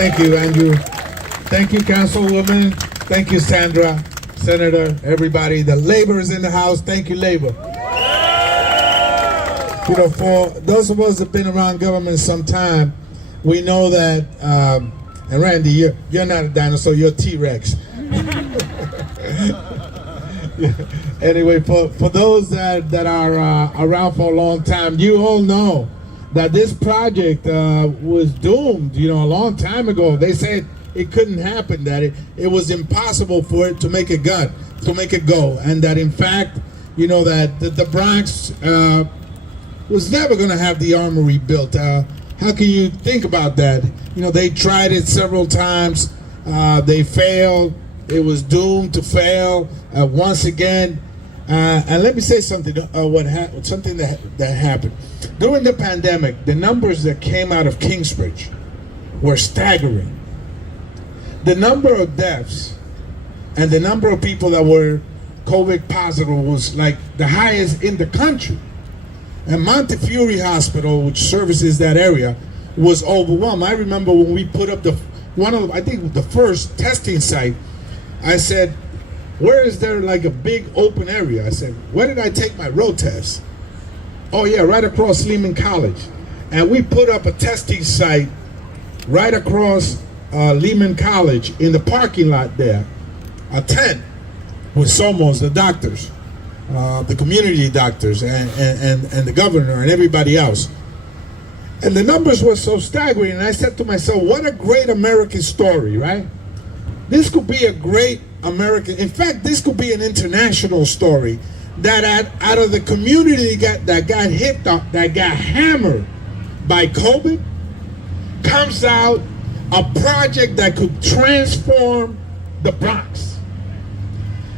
Thank you, Andrew. Thank you, Councilwoman. Thank you, Sandra, Senator, everybody. The labor is in the house. Thank you, labor. You know, for those of us that have been around government some time, we know that, and Randy, you're not a dinosaur, you're a T-Rex. Anyway, for those that are around for a long time, you all know that this project was doomed, you know, a long time ago. They said it couldn't happen, that it was impossible for it to make it go, and that in fact, you know, that the Bronx was never going to have the armory built. How can you think about that? You know, they tried it several times. They failed. It was doomed to fail once again. And let me say something. Something that happened during the pandemic. The numbers that came out of Kingsbridge were staggering. The number of deaths and the number of people that were COVID positive was like the highest in the country. And Montefiore Hospital, which services that area, was overwhelmed. I remember when we put up I think the first testing site, I said, where is there like a big open area? I said, where did I take my road test? Oh yeah, right across Lehman College. And we put up a testing site right across Lehman College in the parking lot there, a tent with SOMOs, the doctors, the community doctors, and the governor and everybody else. And the numbers were so staggering, and I said to myself, what a great American story, right? This could be a great American, in fact, this could be an international story, that out of the community that got hammered by COVID, comes out a project that could transform the Bronx.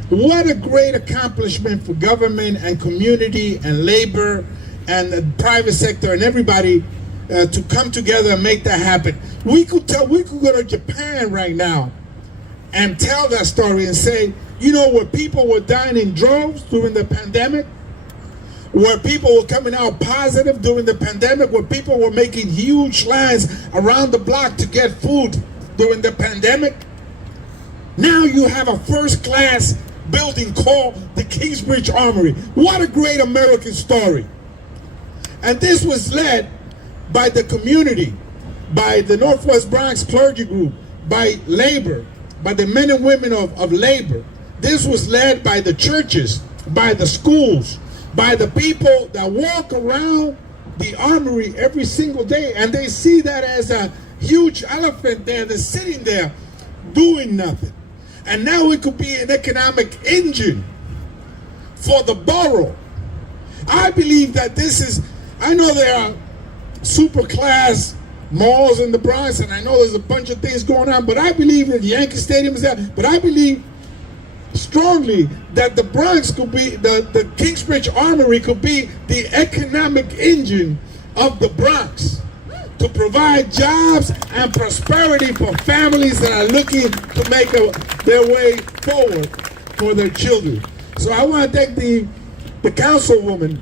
What a great accomplishment for government and community and labor and the private sector and everybody to come together and make that happen. We could go to Japan right now and tell that story and say, you know, where people were dying in droves during the pandemic, where people were coming out positive during the pandemic, where people were making huge lines around the block to get food during the pandemic. Now you have a first-class building called the Kingsbridge Armory. What a great American story. And this was led by the community, by the Northwest Bronx Clergy Group, by labor, by the men and women of labor. This was led by the churches, by the schools, by the people that walk around the armory every single day, and they see that as a huge elephant there that's sitting there doing nothing. And now it could be an economic engine for the borough. I believe that I know there are super class malls in the Bronx, and I know there's a bunch of things going on, but I believe that Yankee Stadium is there. But I believe strongly that the Bronx could be, the Kingsbridge Armory could be the economic engine of the Bronx to provide jobs and prosperity for families that are looking to make their way forward for their children. So I want to thank the councilwoman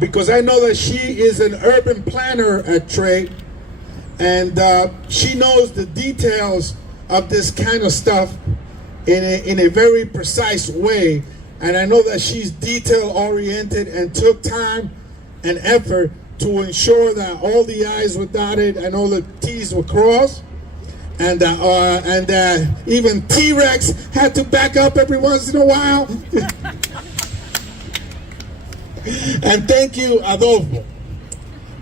because I know that she is an urban planner at trade, and she knows the details of this kind of stuff in a very precise way. And I know that she's detail-oriented and took time and effort to ensure that all the I's were dotted and all the T's were crossed. And even T-Rex had to back up every once in a while. And thank you, Adolfo,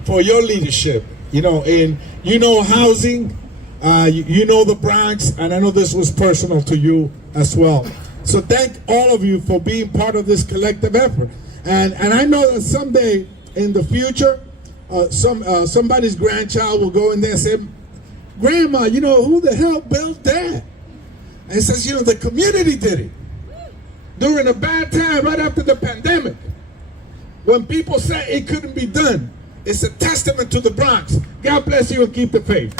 for your leadership. You know, housing, you know the Bronx, and I know this was personal to you as well. So thank all of you for being part of this collective effort. And I know that someday in the future, somebody's grandchild will go in there and say, Grandma, you know, who the hell built that? And it says, you know, the community did it. During a bad time, right after the pandemic, when people said it couldn't be done. It's a testament to the Bronx. God bless you and keep the faith.